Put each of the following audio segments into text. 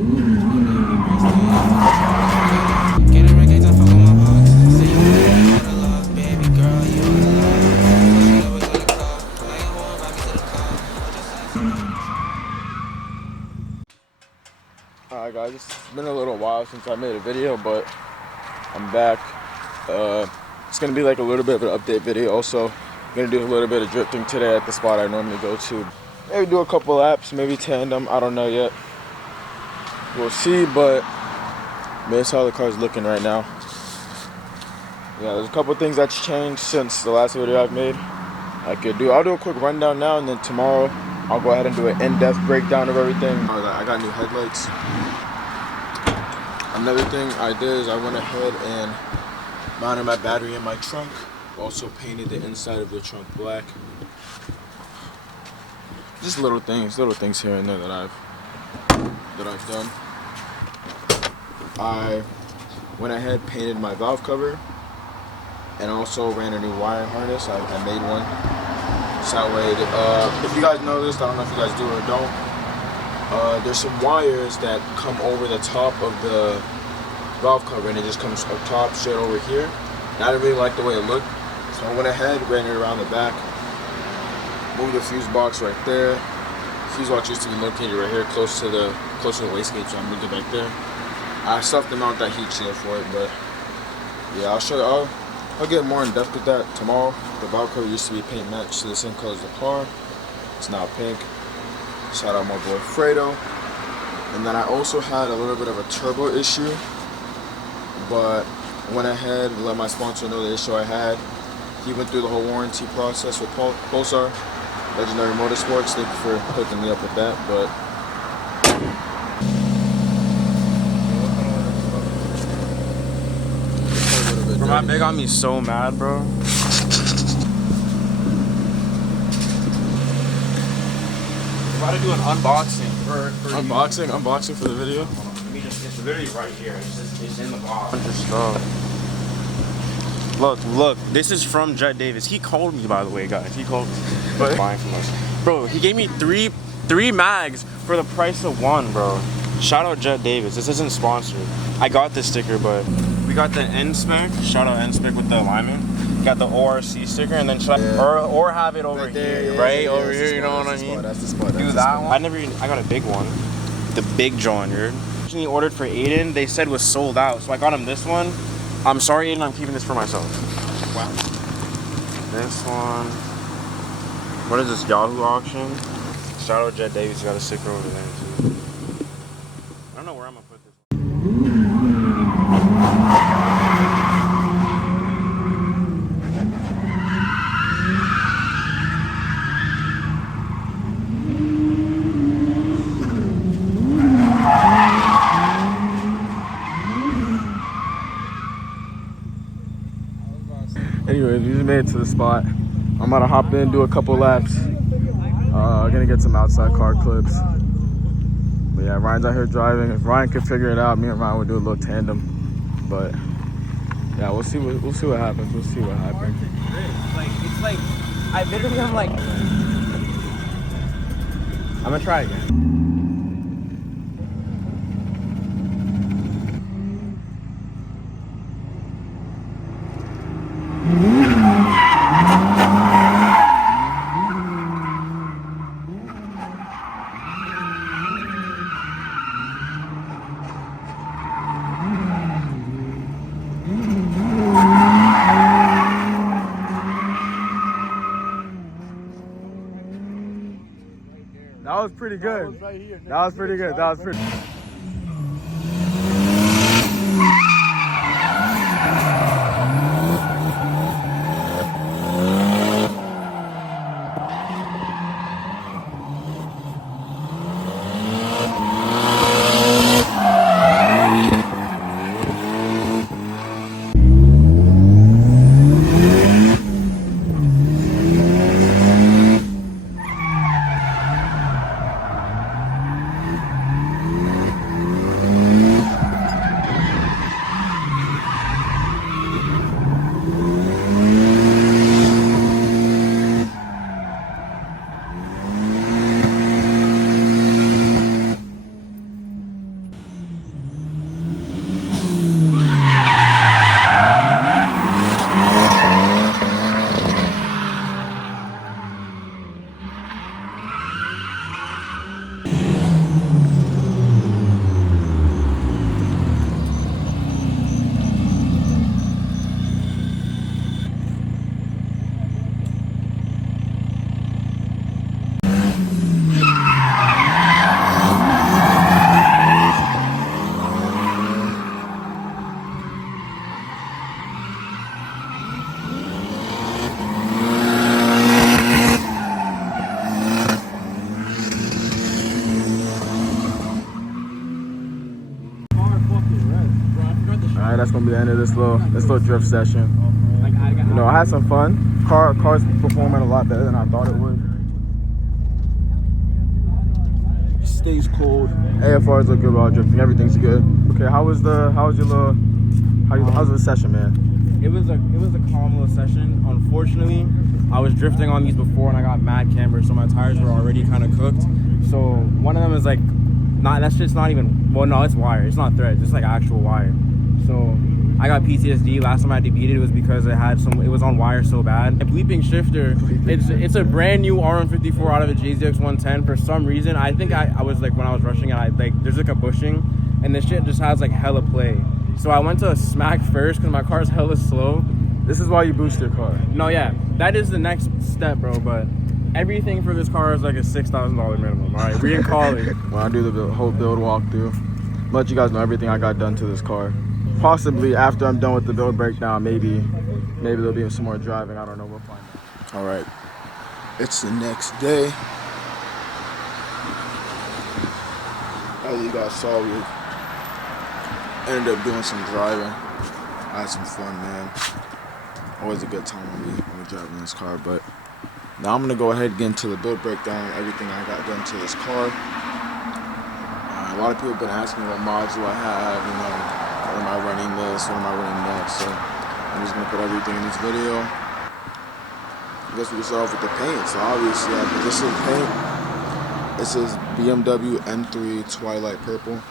Alright guys, it's been a little while since I made a video, but I'm back. It's going to be like a little bit of an update video. Also, I'm going to do a little bit of drifting today at the spot I normally go to. Maybe do a couple laps, maybe tandem, I don't know yet. We'll see, but that's how the car's looking right now. Yeah, there's a couple things that's changed since the last video I've made. I'll do a quick rundown now, and then tomorrow I'll go ahead and do an in-depth breakdown of everything. I got new headlights. Another thing I did is I went ahead and mounted my battery in my trunk. Also painted the inside of the trunk black. Just little things here and there that I've done. I went ahead, painted my valve cover, and also ran a new wiring harness. I made one. So that way, if you guys know this, I don't know if you guys do or don't, there's some wires that come over the top of the valve cover, and it just comes up top straight over here. And I didn't really like the way it looked, so I went ahead, ran it around the back, moved the fuse box right there. The fuse box used to be located right here, close to the wastegate, so I moved it back there. I stuffed to mount that heat shield for it, but yeah, I'll show you. I'll get more in depth with that tomorrow. The valve cover used to be paint matched to the same color as the car. It's now pink. Shout out my boy Fredo. And then I also had a little bit of a turbo issue, but went ahead and let my sponsor know the issue I had. He went through the whole warranty process with Pulsar, Legendary Motorsports. Thank you for hooking me up with that. But bro, my bag got me so mad, bro. We're about to do an unboxing unboxing for the video. Let me just, it's literally right here. It's in the box. Look, this is from Jet Davis. He called me, by the way, guys. He called me. But buying from us. Bro, he gave me three mags for the price of one, bro. Shout out Jet Davis. This isn't sponsored. I got this sticker, but we got the N-Spec. Shout out N-Spec with the alignment. Got the ORC sticker, and then or have it over here, right? Over here, you know what I mean? That's the spot. Do that one. I got a big one. The big John, dude. Originally ordered for Aiden, they said was sold out, so I got him this one. I'm sorry, Aiden, I'm keeping this for myself. Wow. This one. What is this, Yahoo auction? Shout out Jet Davis, you got a sticker over there too. I don't know where I'm gonna put this. Anyways, we just made it to the spot. I'm about to hop in, do a couple laps. Gonna get some outside car clips. But yeah, Ryan's out here driving. If Ryan could figure it out, me and Ryan would do a little tandem. But yeah, we'll see what happens. We'll see what happens. It's like I literally am like, I'm gonna try again. That was pretty good. That was pretty good. That was pretty. Alright, that's gonna be the end of this little drift session. You know, I had some fun. Car's performing a lot better than I thought it would. Stays cold. AFRs look good while drifting. Everything's good. Okay, how's the session, man? It was a calm little session. Unfortunately, I was drifting on these before and I got mad camber, so my tires were already kind of cooked. So one of them is like, that's just not even, well, no, it's wire. It's not threads. It's like actual wire. So I got PTSD. Last time I had to beat it was because it was on wire so bad. The bleeping shifter, it's a brand new R154 out of a JZX 110. For some reason, I think I was like, when I was rushing it, there's like a bushing and this shit just has like hella play. So I went to smack first because my car's hella slow. This is why you boost your car. No, yeah, that is the next step, bro. But everything for this car is like a $6,000 minimum. All right, we in college. When I do the whole build walkthrough, let you guys know everything I got done to this car. Possibly after I'm done with the build breakdown, maybe there'll be some more driving. I don't know. We'll find out. All right, it's the next day. As you guys saw, we ended up doing some driving. I had some fun, man. Always a good time when we driving this car. But now I'm gonna go ahead and get into the build breakdown. Everything I got done to this car. A lot of people have been asking what mods do I have. You know, when am I running this? When am I running that? So I'm just gonna put everything in this video. I guess we can start off with the paint. So obviously, this is paint. This is BMW M3 Twilight Purple.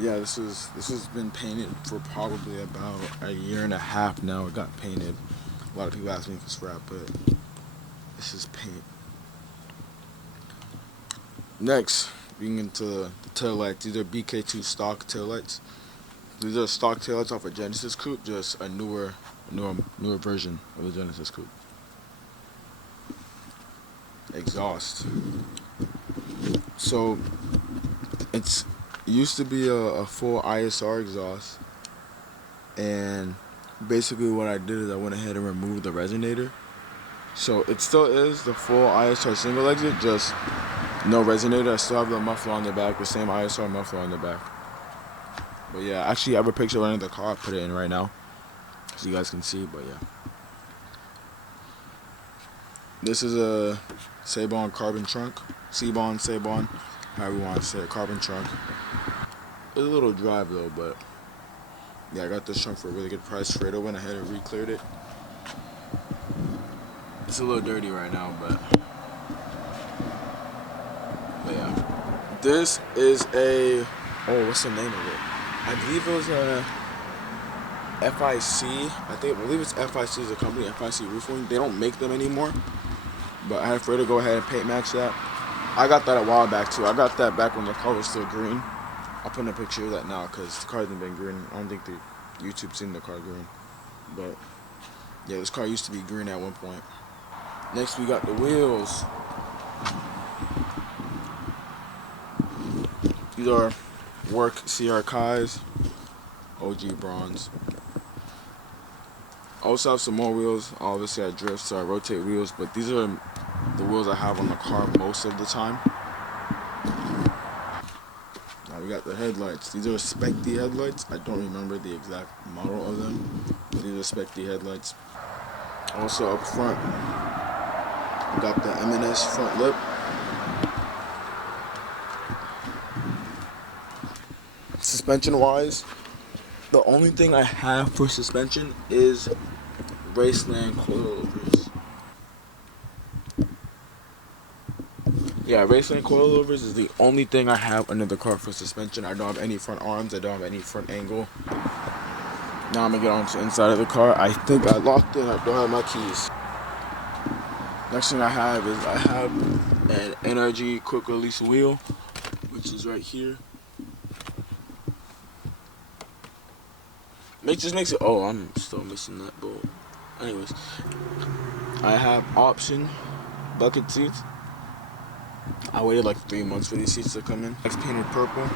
Yeah, this has been painted for probably about a year and a half now. It got painted. A lot of people ask me for scrap, but this is paint. Next, we can get into the taillights. These are BK2 stock taillights. These are stock taillights off a Genesis Coupe, just a newer version of the Genesis Coupe. Exhaust. So it used to be a full ISR exhaust, and basically what I did is I went ahead and removed the resonator. So it still is the full ISR single exit, just no resonator. I still have the muffler on the back, the same ISR muffler on the back. But yeah, actually I have a picture running the car. I'll put it in right now so you guys can see. But yeah, this is a Sabon carbon trunk. Sabon, however you want to say it, carbon trunk. It's a little drive though, but yeah, I got this trunk for a really good price. Fredo went ahead and re-cleared it. It's a little dirty right now, but yeah. This is a, what's the name of it? I believe it was a FIC. I believe it's FIC is a company, FIC Roofing. They don't make them anymore, but I had Fredo go ahead and paint match that. I got that a while back too. I got that back when the car was still green. I'll put in a picture of that now because the car hasn't been green. I don't think the YouTube's seen the car green. But yeah, this car used to be green at one point. Next we got the wheels. These are work CR Kai's, OG bronze. I also have some more wheels. Obviously I drift, so I rotate wheels, but these are the wheels I have on the car most of the time. Now we got the headlights. These are Specty headlights. I don't remember the exact model of them, but these are Specty headlights. Also up front, we got the M&S front lip. Suspension wise, the only thing I have for suspension is Raceland coilovers. Yeah, Raceland coilovers is the only thing I have under the car for suspension. I don't have any front arms. I don't have any front angle. Now I'm gonna get on to the inside of the car. I think I locked in. I don't have my keys. Next thing I have is I have an NRG quick release wheel, which is right here. Just makes it. Oh, I'm still missing that bolt. Anyways, I have option bucket seats. I waited like 3 months for these seats to come in. Next, painted purple,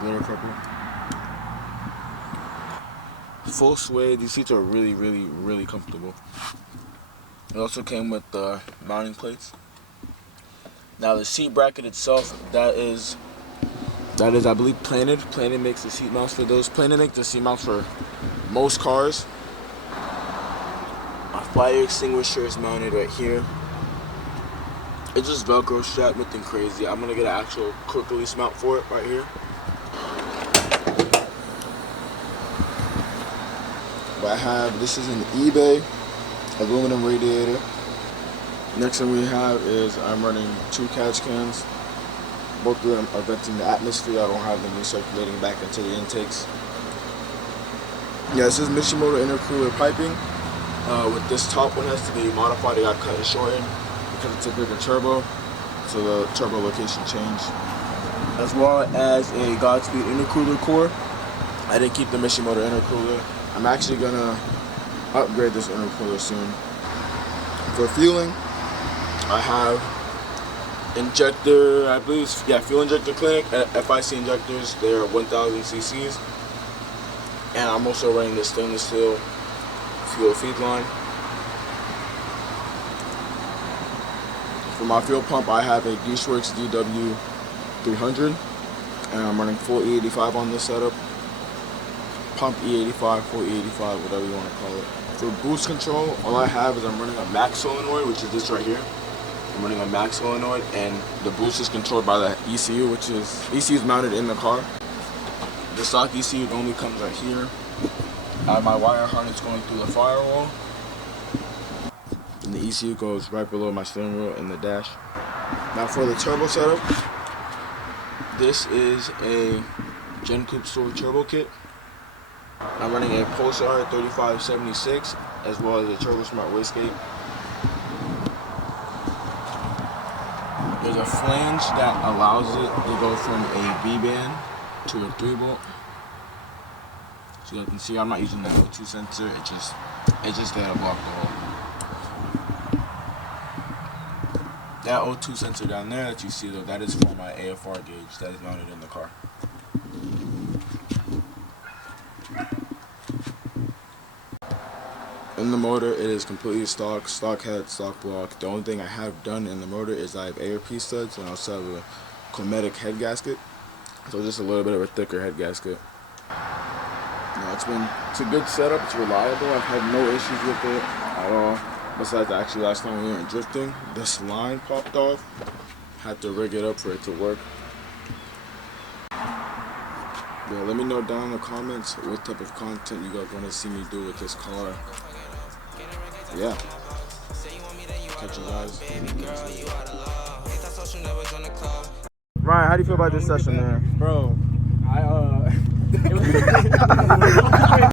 glitter purple, full suede. These seats are really, really, really comfortable. It also came with the mounting plates. Now the seat bracket itself, that is That is, I believe, Planet. Planet makes the seat mounts for those. Planet makes the seat mounts for most cars. A fire extinguisher is mounted right here. It's just Velcro strap, nothing crazy. I'm gonna get an actual quick release mount for it right here. But I have, this is an eBay aluminum radiator. Next thing we have is I'm running 2 catch cans. Both of them are venting the atmosphere. I don't have them recirculating back into the intakes. Yeah, this is Mitsumoto intercooler piping. With this top one has to be modified. I got cut and shortened because it's a bigger turbo, so the turbo location changed. As well as a Godspeed intercooler core. I didn't keep the Mitsumoto intercooler. I'm actually gonna upgrade this intercooler soon. For fueling, I have injector, I believe it's, yeah, fuel injector clinic, FIC injectors. They're 1000 cc's. And I'm also running the stainless steel fuel feed line. For my fuel pump, I have a Geishworks DW300, and I'm running full E85 on this setup. Pump E85, full E85, whatever you want to call it. For boost control, all I have is I'm running a max solenoid, which is this right here. I'm running a max solenoid, and the boost is controlled by the ECU, which is ECU is mounted in the car. The stock ECU only comes right here. I have my wire harness going through the firewall, and the ECU goes right below my steering wheel in the dash. Now for the turbo setup, this is a Genesis Coupe store turbo kit. I'm running a Pulsar 3576 as well as a Turbo Smart wastegate. There's a flange that allows it to go from a V-band to a 3-bolt. So you can see I'm not using the O2 sensor, it's just there to block the hole. That O2 sensor down there that you see though, that is for my AFR gauge that is mounted in the car. In the motor, it is completely stock head, stock block. The only thing I have done in the motor is I have ARP studs and I also have a chromatic head gasket. So just a little bit of a thicker head gasket. Now it's a good setup, it's reliable. I've had no issues with it at all. Besides actually last time we went drifting, this line popped off. Had to rig it up for it to work. Yeah, let me know down in the comments what type of content you guys want to see me do with this car. Yeah. Catch you guys. Ryan, how do you feel about this session, man? Bro,